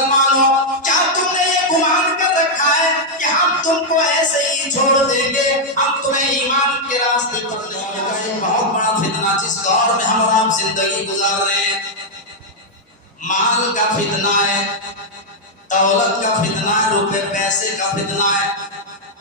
مسلمانوں کیا تم نے یہ گمان کر رکھا ہے کہ ہم تم کو ایسے ہی چھوڑ دیں گے؟ ہم تمہیں ایمان کے راستے پر لے جائیں گے۔ بہت بڑا فتنہ جس دور میں ہم اور آپ زندگی گزار رہے ہیں، مال کا فتنہ ہے، دولت کا فتنہ ہے، روپے پیسے کا فتنہ ہے،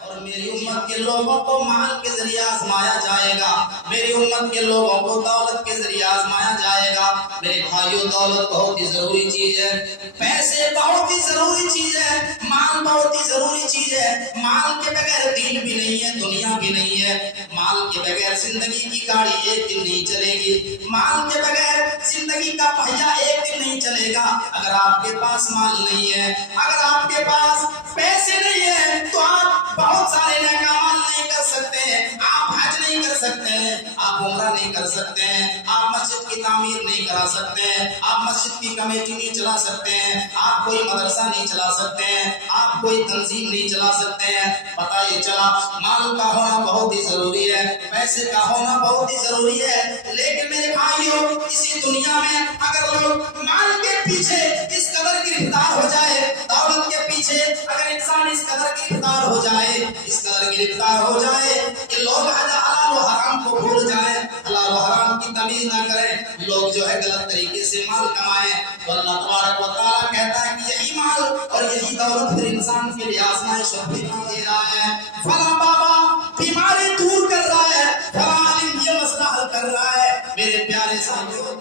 اور میری امت کے لوگوں کو مال کے ذریعے آزمایا جائے گا، میری امت کے لوگوں کو دولت کے ذریعے آزمایا جائے گا۔ میرے بھائیوں، دولت بہت ہی ضروری چیز ہے، پیسے بہت ہی ضروری چیز ہے، مال بہت ہی ضروری چیز ہے۔ مال کے بغیر دین بھی نہیں ہے، دنیا بھی نہیں ہے۔ مال کے بغیر زندگی کی گاڑی ایک دن نہیں چلے گی، مال کے بغیر زندگی کا پہیا ایک دن نہیں چلے گا۔ اگر آپ کے پاس مال نہیں ہے، اگر آپ کے پاس پیسے نہیں ہے، تو آپ بہت سارے نیک اعمال نہیں کر سکتے ہیں، آپ حج نہیں کر سکتے ہیں، آپ عمرہ نہیں کر سکتے ہیں، آپ مسجد کی تعمیر نہیں کرا سکتے ہیں، آپ مسجد کی کمیٹی نہیں چلا سکتے ہیں، آپ کوئی مدرسہ نہیں چلا سکتے ہیں، آپ کوئی تنظیم نہیں چلا سکتے ہیں۔ پتہ یہ چلا مال کا ہونا بہت ہی ضروری ہے، پیسے کا ہونا بہت ہی ضروری ہے، لیکن میرے بھائیوں اسی دنیا میں اگر لوگ مال کے پیچھے اس قدر گرفتار ہو جائے، دولت کے پیچھے اگر انسان اس قدر گرفتار ہو جائے، اس قدر گرفتار ہو جائے کہ لوگ حلال و حرام کو بھول جائیں، حلال و حرام کی تمیز نہ کریں، لوگ جو ہے غلط طریقے سے مال کمائیں، تو اللہ تبارک و تعالیٰ کہتا ہے کہ یہی مال اور یہی دولت پھر انسان کے لیے آزمائش اور فتنہ دے رہا ہے۔ فلاں بابا بیماری دور کر رہا ہے، فلاں عالم یہ مسئلہ حل کر رہا ہے۔ میرے پیارے ساتھیوں،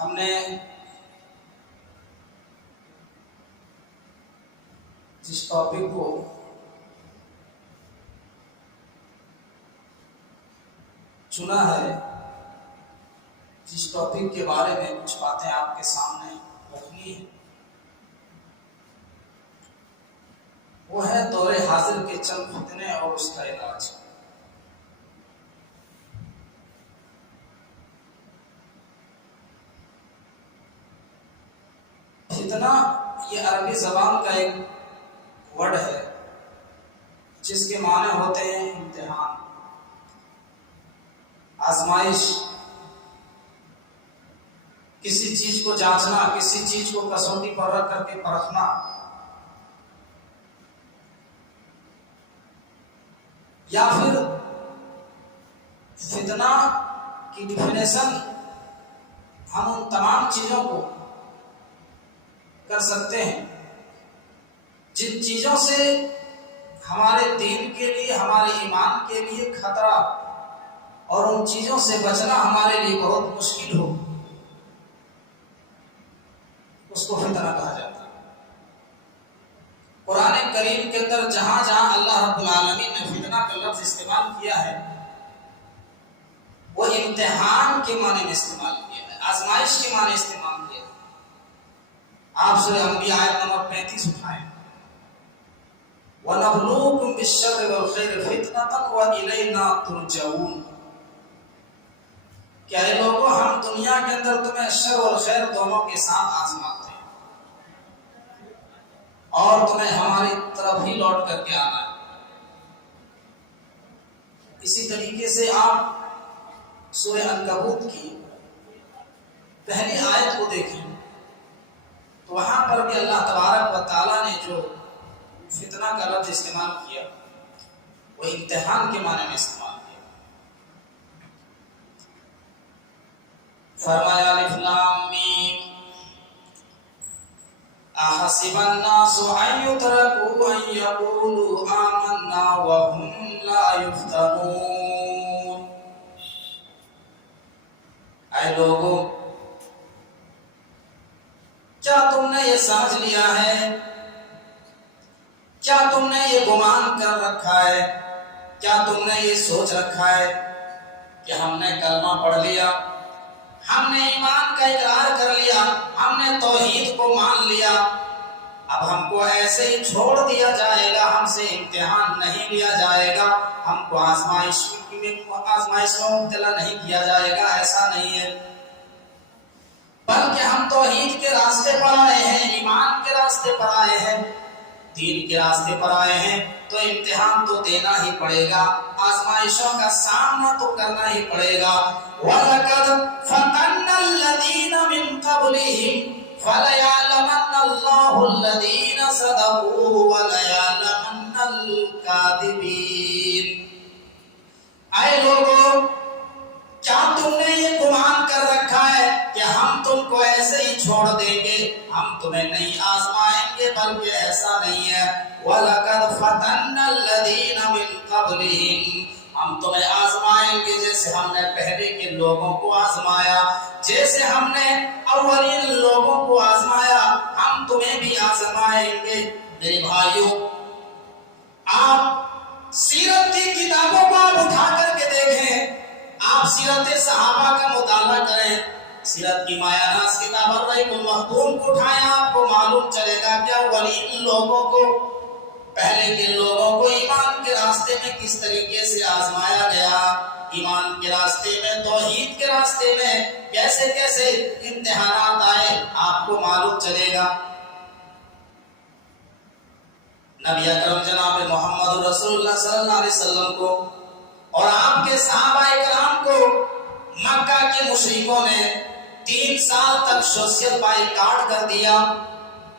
ہم نے جس ٹاپک کو چنا ہے، جس ٹاپک کے بارے میں کچھ باتیں آپ کے سامنے رکھنی ہے، وہ ہے دور حاضر کے چند فتنے اور اس کا علاج۔ فتنہ یہ عربی زبان کا ایک ورڈ ہے جس کے معنی ہوتے ہیں امتحان، آزمائش، کسی چیز کو جانچنا، کسی چیز کو کسوٹی پر رکھ کر کے پرکھنا۔ یا پھر فتنہ کی ڈیفینیشن ہم ان تمام چیزوں کو کر سکتے ہیں جن چیزوں سے ہمارے دین کے لیے، ہمارے ایمان کے لیے خطرہ، اور ان چیزوں سے بچنا ہمارے لیے بہت مشکل ہو، اس کو فتنہ کہا جاتا ہے۔ قرآن کریم کے اندر جہاں جہاں اللہ رب العالمین نے فتنہ کا لفظ استعمال کیا ہے، وہ امتحان کے معنی میں استعمال کیا ہے، آزمائش کے معنی استعمال کیا ہے۔ آپ سورہ انبیاء آیت نمبر 35 اٹھائیں، وَنَبْلُوكُمْ بِالشَّرِّ وَالْخَيْرِ فِتْنَةً وَإِلَيْنَا تُرْجَعُونَ۔ کہ اے لوگوں، ہم دنیا کے اندر تمہیں شر اور خیر دونوں کے ساتھ آزماتے ہیں، اور تمہیں ہماری طرف ہی لوٹ کر کے آنا ہے۔ اسی طریقے سے آپ سورہ عنکبوت کی پہلی آیت کو دیکھیں تو وہاں پر بھی اللہ تبارک و تعالیٰ نے جو فتنہ کا لفظ استعمال کیا وہ امتحان کے معنی میں استعمال کیا۔ فرمایا الف لام میم احسب الناس ان يتركوا ان يقولوا آمنا وهم لا يفتنون۔ اے لوگوں، کیا تم نے یہ سمجھ لیا ہے، کیا تم نے یہ گمان کر رکھا ہے، کیا تم نے یہ سوچ رکھا ہے کہ ہم نے کلمہ پڑھ لیا، ہم نے ایمان کا اقرار کر لیا، ہم نے توحید کو مان لیا، اب ہم کو ایسے ہی چھوڑ دیا جائے گا، ہم سے امتحان نہیں لیا جائے گا، ہم کو آزمائش میں مبتلا نہیں کیا جائے گا؟ ایسا نہیں ہے، بلکہ ہم توحید کے راستے پر آئے ہیں، ایمان کے راستے پر آئے ہیں، دین کے راستے پر آئے ہیں، تو امتحان تو دینا ہی پڑے گا، آزمائشوں کا سامنا تو کرنا ہی پڑے گا۔ وَلَقَدْ فَتَنَّا الَّذِينَ مِن قبلهم فليعلمن الله الذين صدقوا وليعلمن الكاذبين۔ اے لوگوں، کیا تم نے یہ گمان کر رکھا ہے کہ ہم تم کو ایسے ہی چھوڑ دیں گے، ہم تمہیں نہیں آزمائیں گے؟ بلکہ ایسا نہیں ہے، وَلَقَدْ فَتَنَّا الَّذِينَ مِن قَبْلِهِمْ، ہم تمہیں آزمائیں گے جیسے ہم نے پہلے کے لوگوں کو آزمایا، جیسے ہم نے اولین لوگوں کو آزمایا ہم تمہیں بھی آزمائیں گے۔ میرے بھائیوں، آپ سیرت کی کتابوں کو آپ اٹھا کر کے دیکھیں، آپ سیرت صحابہ کا مطالعہ کریں، سیرت کی مایہ ناز کتاب الرحیق المختوم کو اٹھائیں، آپ کو معلوم چلے گا کہ اولین لوگوں کو، پہلے کے لوگوں کو ایمان کے راستے میں کس طریقے سے آزمایا گیا، ایمان کے راستے میں، توحید کے راستے میں کیسے کیسے امتحانات آئے، آپ کو معلوم چلے گا۔ نبی اکرم جناب محمد رسول اللہ صلی اللہ علیہ وسلم کو اور آپ کے صحابہ کرام کو مکہ کے مشرکوں نے 3 سال تک سوشل بائیکاٹ کر دیا،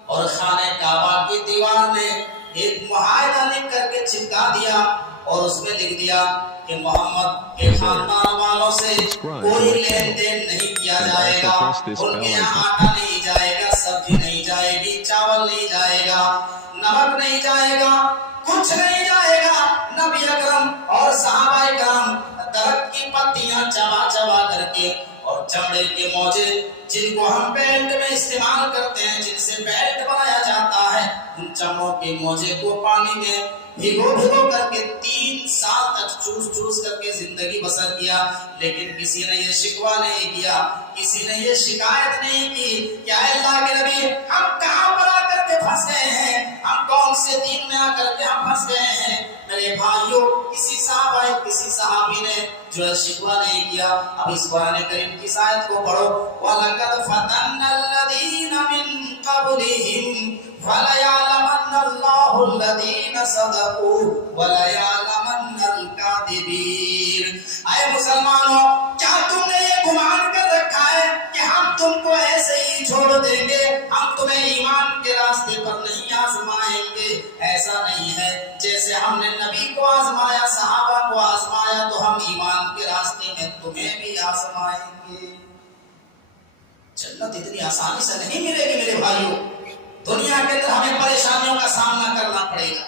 اور خانہ کعبہ کی دیوار میں ایک معاہدہ لکھ کر کے چپکا دیا، اور اس میں لکھ دیا کہ محمد کے خاندان والوں سے کوئی لین دین نہیں کیا جائے گا، ان کے یہاں آٹا نہیں جائے گا، سبزی نہیں جائے گی، چاول نہیں جائے گا، نمک نہیں جائے گا، کچھ نہیں جائے گا۔ نبی اکرم اور صحابہ کرام درخت کی پتیاں چبا چبا کر کے اور چمڑے کے موزے جن کو ہم بیلٹ میں استعمال کرتے ہیں، جن سے بیلٹ بنایا جاتا ہے، ان چمڑوں کے موزے کو پانی میں بھگو بھگو کر کے 3 سال تک چوس چوس کر کے زندگی بسر کیا، لیکن کسی نے یہ شکوہ نہیں کیا، کسی نے یہ شکایت نہیں کی کہ اے اللہ کے نبی ہم کہاں پر آ کر کے پھنس گئے ہیں، ہم کون سے دین میں آ کر کے ہم پھنس گئے ہیں۔ میرے بھائیوں، کسی صحابہ کسی صحابی نے جو شکوہ نہیں کیا۔ اب اس قرآن کریم کی آیت کو پڑھو، وَلَقَدْ فَتَنَّا الَّذِينَ مِن قَبْلِهِمْ فَلَيَعْلَمَنَّ اللَّهُ الَّذِينَ صَدَقُوا وَلَيَعْلَمَنَّ الْكَاذِبِينَ۔ اے مسلمانوں، کیا تم نے یہ گمان کر رکھا ہے کہ ہم تم کو ایسے ہی چھوڑ دیں گے، ہم تمہیں ایمان کے راستے پر نہیں آزمائیں گے؟ ایسا نہیں ہے، جیسے ہم نے نبی کو آزمایا، صحابہ کو آزمایا، تو ہم ایمان کے راستے میں تمہیں بھی آزمائیں گے۔ جنت اتنی آسانی سے نہیں ملے گی میرے بھائیوں، دنیا کے اندر ہمیں پریشانیوں کا سامنا کرنا پڑے گا۔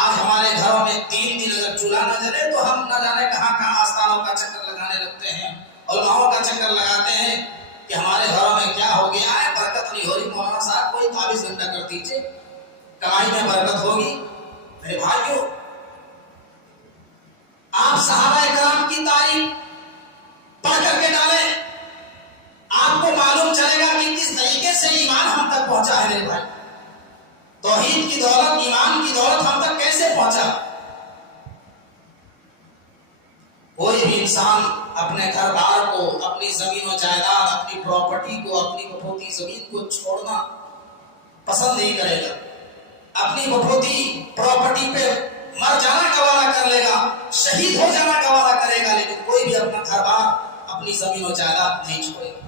آج ہمارے گھروں میں 3 دن اگر چولہا نہ جلے تو ہم نہ جانے کہاں کہاں آستانوں کا چکر لگانے لگتے ہیں، علماؤں کا چکر لگاتے ہیں کہ ہمارے گھروں میں کیا ہو گیا ہے، برکت نہیں ہو رہی، مولانا صاحب کوئی تعویذ گھنٹا کر دیجیے، کمائی میں برکت ہوگی۔ میرے بھائیوں، آپ صحابہ کرام کی تعریف پڑھ کر کے ڈالیں، آپ کو معلوم چلے گا کہ کس طریقے سے ایمان ہم تک پہنچا ہے۔ میرے بھائی، توحید کی دولت، ایمان کی دولت ہم تک کیسے پہنچا؟ کوئی بھی انسان اپنے گھر بار کو، اپنی زمین و جائیداد، اپنی پراپرٹی کو، اپنی بپوتی زمین کو چھوڑنا پسند نہیں کرے گا، اپنی بپوتی پراپرٹی پہ مر جانا گوارا کر لے گا، شہید ہو جانا گوارا کرے گا، لیکن کوئی بھی اپنا گھر بار، اپنی زمین و جائیداد نہیں چھوڑے گا۔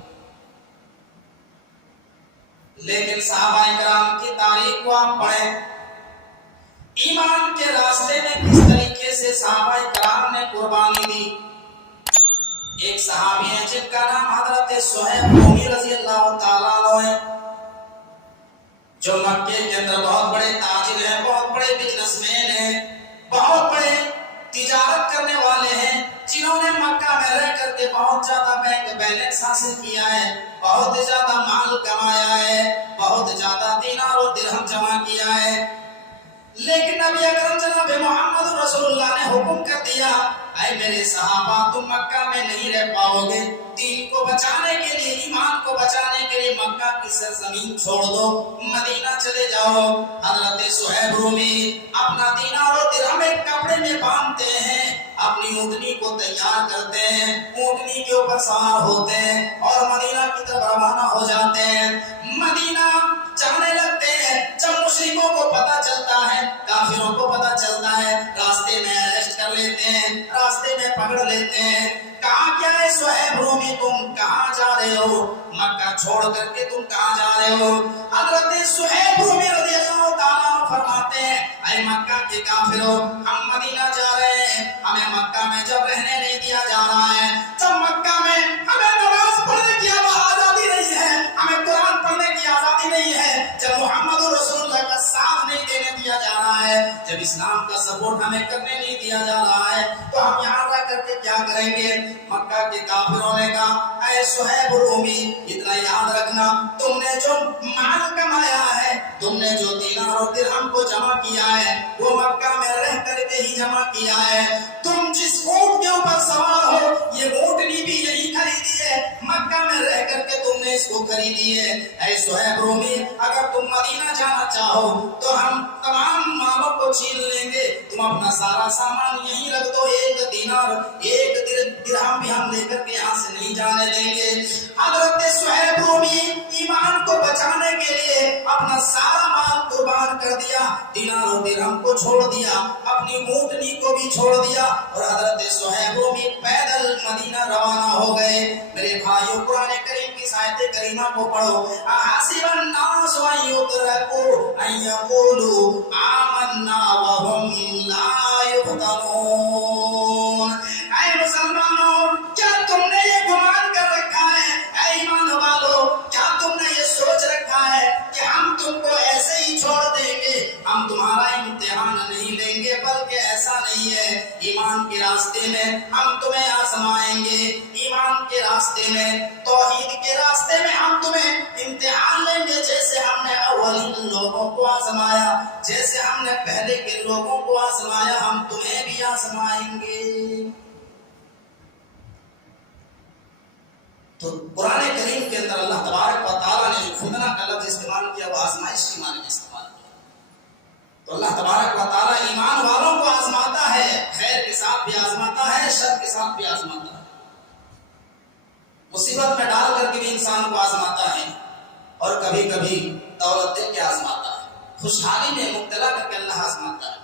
لیکن صحابہ کرام کی تاریخ کو آپ پڑھیں، ایمان کے راستے میں کس طریقے سے صحابہ کرام نے قربانی دی۔ ایک صحابی ہیں جن کا نام حضرت صہیب رومی رضی اللہ تعالیٰ عنہ ہے، جو مکے کے اندر بہت بڑے تاجر ہیں، بہت بڑے بزنس مین ہیں، بہت بڑے تجارت کرنے والے ہیں، جنہوں نے مکہ میں رہ کر کے بہت زیادہ بینک بیلنس حاصل کیا ہے، بہت زیادہ مال کمایا ہے، بہت زیادہ دینار و درہم جمع کیا ہے۔ لیکن نبی اکرم جناب محمد رسول اللہ نے حکم کر دیا، اے میرے صحابہ تم مکہ میں نہیں رہ پاؤ گے، دین کو بچانے کے لیے، ایمان کو بچانے کے لیے مکہ کی سرزمین چھوڑ دو، مدینہ چلے جاؤ۔ حضرت صہیب رومی اپنا دینار و درہم ایک کپڑے میں باندھتے ہیں، اپنی اونٹنی کو تیار کرتے ہیں، اونٹنی کے اوپر سوار ہوتے ہیں اور مدینہ کی طرف روانہ ہو جاتے ہیں۔ مدینہ جانے لگتے ہیں، جب مشرکوں کو پتہ چلتا ہے، کافروں کو پتہ چلتا ہے، راستے میں اریسٹ کر لیتے ہیں، راستے میں پکڑ لیتے ہیں۔ کہاں کیا ہے صہیب رومی، تم کہاں جا رہے ہو؟ مکہ مکہ چھوڑ کر کے تم کہاں جا رہے ہو؟ حضرت صہیب رومی رضی اللہ تعالیٰ عنہ فرماتے ہیں اے مکہ کے کافروں، ہم مدینہ جا رہے ہیں، ہمیں مکہ میں جب رہنے نہیں دیا جا رہا ہے، جب مکہ میں ہمیں نماز پڑھنے کی آزادی نہیں ہے، ہمیں قرآن پڑھنے کی آزادی نہیں ہے، جب محمد رسول اللہ کا ساتھ نہیں دینے دیا جا رہا ہے، جب اسلام کا سپورٹ ہمیں کرنے نہیں دیا جا رہا ہے، تو ہم یہاں رہ کر کے کیا کریں گے؟ مکہ کے کافروں نے کہا اے صہیب رومی، اتنا یاد رکھنا، تم نے جو مال کمایا ہے، تم نے جو دینار اور درہم کو جمع کیا ہے، وہ مکہ میں رہ کر کے ہی جمع کیا ہے۔ تم جس اونٹ کے اوپر سوار ہو، یہ اونٹنی بھی یہی خریدی ہے، مکہ میں رہ کر کے تم نے اس کو خریدی ہے۔ اے صہیب رومی، اگر تم مدینہ جانا چاہو تو ہم تمام مالوں کو چھین لیں گے، تم اپنا سارا سامان یہیں رکھ دو، ایک دینار ایک درہم بھی ہم لے کر کے یہاں سے نہیں جانے دیں گے۔ حضرت صہیب رومی ایمان کو بچانے کے لیے اپنا سارا مال قربان کر دیا، دینار اور درہم کو چھوڑ دیا، اپنی اونٹنی کو بھی چھوڑ دیا، اور حضرت صہیب رومی پیدل مدینہ روانہ ہو گئے۔ میرے بھائیو، قرآن کریم کی آیت کریمہ کو پڑھو، احسب الناس ان یترکوا ان یقولوا آمنا وهم لا یفتنون۔ اے مسلمانوں، کیا تم نے یہ گمان کر رکھا ہے، اے ایمان والو، کیا تم نے یہ سوچ رکھا ہے کہ ہم تم کو ایسے ہی چھوڑ دیں گے، ہم تمہارا امتحان نہیں لیں گے؟ بلکہ ایسا نہیں ہے، ایمان کے راستے میں ہم تمہیں آزمائیں گے، ایمان کے راستے میں، توحید کے راستے میں ہم تمہیں امتحان لیں گے، جیسے ہم نے اولین لوگوں کو آزمایا، جیسے ہم نے پہلے کے لوگوں کو آزمایا، ہم تمہیں بھی آزمائیں گے۔ تو قرآن کریم کے اندر اللہ تبارک و تعالیٰ نے جو فتنہ کا لفظ استعمال کیا وہ آزمائش کی معنی میں استعمال کیا۔ تو اللہ تبارک و تعالیٰ ایمان والوں کو آزماتا ہے، خیر کے ساتھ بھی آزماتا ہے، شر کے ساتھ بھی آزماتا ہے، مصیبت میں ڈال کر کے بھی انسان کو آزماتا ہے، اور کبھی کبھی دولت دے کے آزماتا ہے، خوشحالی میں مبتلا کر کے اللہ آزماتا ہے۔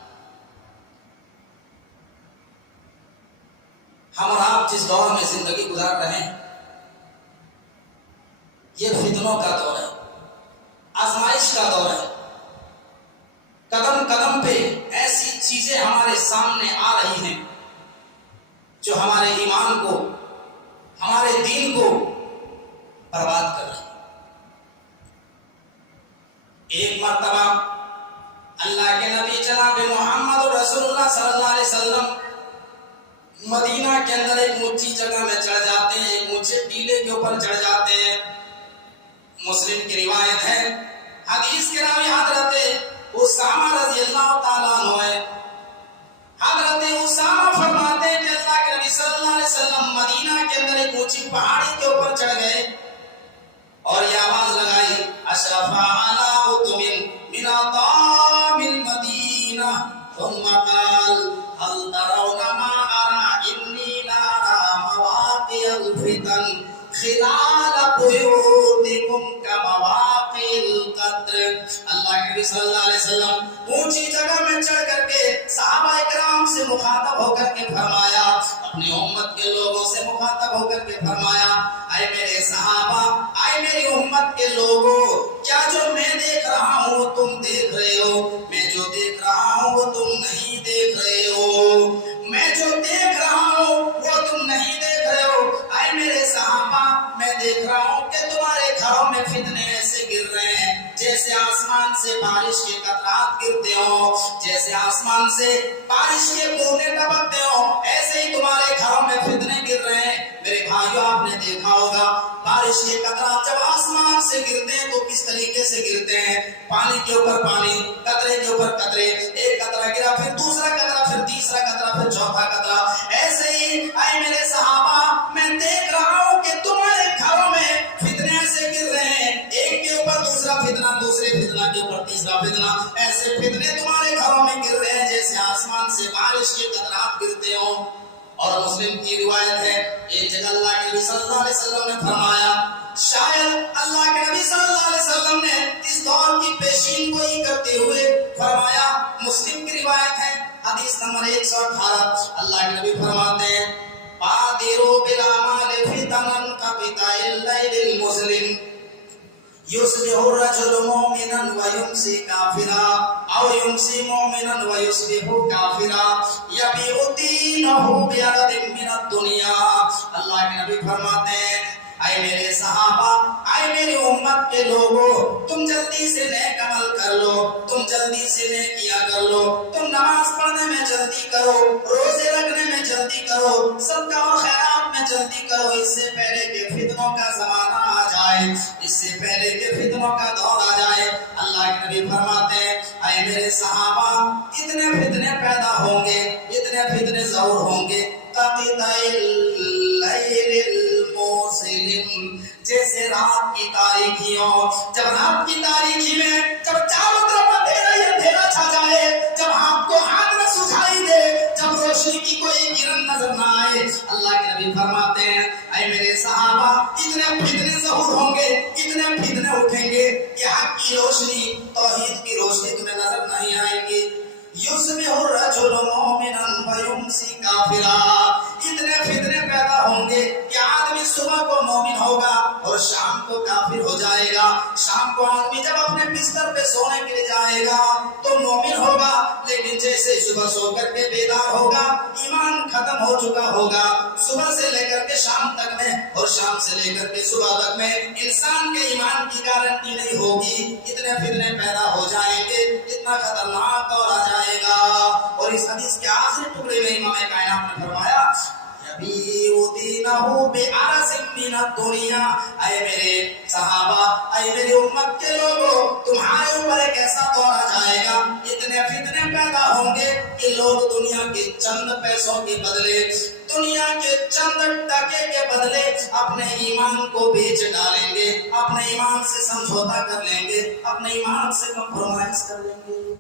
ہم اور آپ جس دور میں زندگی گزار رہے ہیں یہ فتنوں کا دور ہے، آزمائش کا دور ہے، قدم قدم پہ ایسی چیزیں ہمارے سامنے آ رہی ہیں جو ہمارے ایمان کو، ہمارے دین کو برباد کر رہی ہیں۔ ایک مرتبہ اللہ کے نبی جناب محمد رسول اللہ صلی اللہ علیہ وسلم مدینہ کے اندر ایک اونچی جگہ میں چڑھ جاتے ہیں، ایک اونچے ٹیلے کے اوپر چڑھ جاتے ہیں۔ مسلم کی روایت ہے، حدیث کے راوی حضرت اسامہ رضی اللہ تعالیٰ عنہ ہے۔ حضرت اسامہ فرماتے ہیں کہ اللہ کے نبی صلی اللہ علیہ وسلم مدینہ کے اندر ایک اونچی پہاڑی کے اوپر چڑھ گئے اور یہ آواز لگائی، اشرف علی اتم من اطام المدینہ، ثم قال هل ترون ما ارى انی لا ارى مواقع الفتن خلال بیوتکم کمواقع القطر۔ اللہ کے نبی صلی اللہ علیہ وسلم اونچی جگہ میں چڑھ کر کے صحابہ اکرام سے مخاطب ہو کر کے فرمایا، اپنی امت کے لوگوں سے مخاطب ہو کر کے فرمایا، اے میرے صحابہ، اے میری امت کے لوگوں، کیا جو میں دیکھ رہا ہوں وہ تم دیکھ رہے ہو؟ میں جو دیکھ رہا ہوں وہ تم نہیں دیکھ رہے ہو، میں جو دیکھ رہا ہوں وہ تم نہیں دیکھ رہے ہو۔ اے میرے صحابہ، میں دیکھ رہا ہوں کہ تمہارے گھروں میں فتنے ایسے گر رہے ہیں جیسے آسمان سے بارش کے قطرات گرتے ہوں، جیسے آسمان سے بارش کے بوندیں ٹپکتے ہوں، ایسے ہی تمہارے گھروں میں فتنے گر رہے ہیں۔ میرے بھائیو، آپ نے دیکھا ہوگا بارش کے قطرات جب آسمان سے گرتے ہیں تو کس طریقے سے گرتے ہیں، پانی کے اوپر پانی، قطرے کے اوپر قطرے، ایک قطرہ گرا پھر دوسرا قطرہ، پھر تیسرا قطرہ، پھر چوتھا قطرہ، ایسے ہی اے میرے صحابہ، میں دیکھ رہا ہوں کہ تمہارے گھروں میں فتنے ایسے گر رہے ہیں، ایک کے اوپر دوسرا فتنہ، دوسرے فتنہ کے اوپر تیسرا فتنہ، ایسے فتنے تمہارے گھروں میں گر رہے ہیں جیسے آسمان سے بارش کے قطرات گرتے ہوں۔ اور مسلم کی روایت ہے، ایک جگہ اللہ کے نبی صلی اللہ علیہ وسلم نے فرمایا، شاید اللہ کے نبی صلی اللہ علیہ وسلم نے اس دور کی پیشین گوئی کرتے ہوئے فرمایا، مسلم کی روایت ہے، حدیث نمبر 118، اللہ کے نبی فرماتے ہیں، بادروا بالاعمال فتنا کقطع اللیل المظلم، يصبح الرجل مؤمنا ويمسي كافرا أو يمسي مؤمنا ويصبح كافرا يبيع دينه بعرض من الدنيا. اللہ کے نبی فرماتے ہیں اے میرے صحابہ، اے میری امت کے لوگوں، تم جلدی سے نیک عمل کر لو، تم جلدی سے نیکیاں کر لو، تم نماز پڑھنے میں جلدی کرو، روزے رکھنے میں جلدی کرو، صدقہ اور خیرات میں جلدی کرو، اس سے پہلے کہ فتنوں کا زمانہ آ جائے، اس سے پہلے کہ فتنوں کا دور آ جائے. اللہ کے نبی فرماتے ہیں اے میرے صحابہ، اتنے فتنے پیدا ہوں گے، اتنے فتنے ظہور ہوں گے، جیسے رات کی تاریکیوں. جب رات کی تاریکی میں جب چاروں طرف اندھیرا ہی اندھیرا چھا جائے، جب آپ کو آگ نہ سجھائی دے، جب روشنی کی کوئی کرن نظر نہ آئے، اللہ کے نبی فرماتے ہیں اے میرے صحابہ، اتنے فتنے ظہور ہوں گے، اتنے فتنے اٹھیں گے کہ حق کی روشنی، توحید کی روشنی تمہیں نظر نہیں آئے گی. یصبح الرجل مؤمنا ویمسی کافرا. اتنے فتنے پیدا ہوں گے کہ آدمی صبح کو مومن ہوگا اور شام کو کافر ہو جائے گا. شام کو آدمی جب اپنے بستر پہ سونے کے لیے جائے گا تو مومن ہوگا، لیکن جیسے صبح سو کر کے بیدار ہوگا ایمان ختم ہو چکا ہوگا. صبح سے لے کر کے شام تک میں اور شام سے لے کر کے صبح تک میں انسان کے ایمان کی گارنٹی نہیں ہوگی. اتنے فتنے پیدا ہو جائیں گے، اتنا خطرناک دور آ جائے گا. اور اس حدیث کے آخری ٹکڑے میں امام کائنات نے فرمایا یبیع دینہ بعرض من الدنیا. اے میرے صحابہ، اے میری امت کے لوگوں، تمہارے اوپر ایک ایسا دور آ جائے گا، اتنے فتنے پیدا ہوں گے کہ لوگ دنیا کے چند پیسوں کے بدلے، دنیا کے چند ٹکے کے بدلے اپنے ایمان کو بیچ ڈالیں گے، اپنے ایمان سے سمجھوتا کر لیں گے، اپنے ایمان سے کمپرومائز کر لیں گے.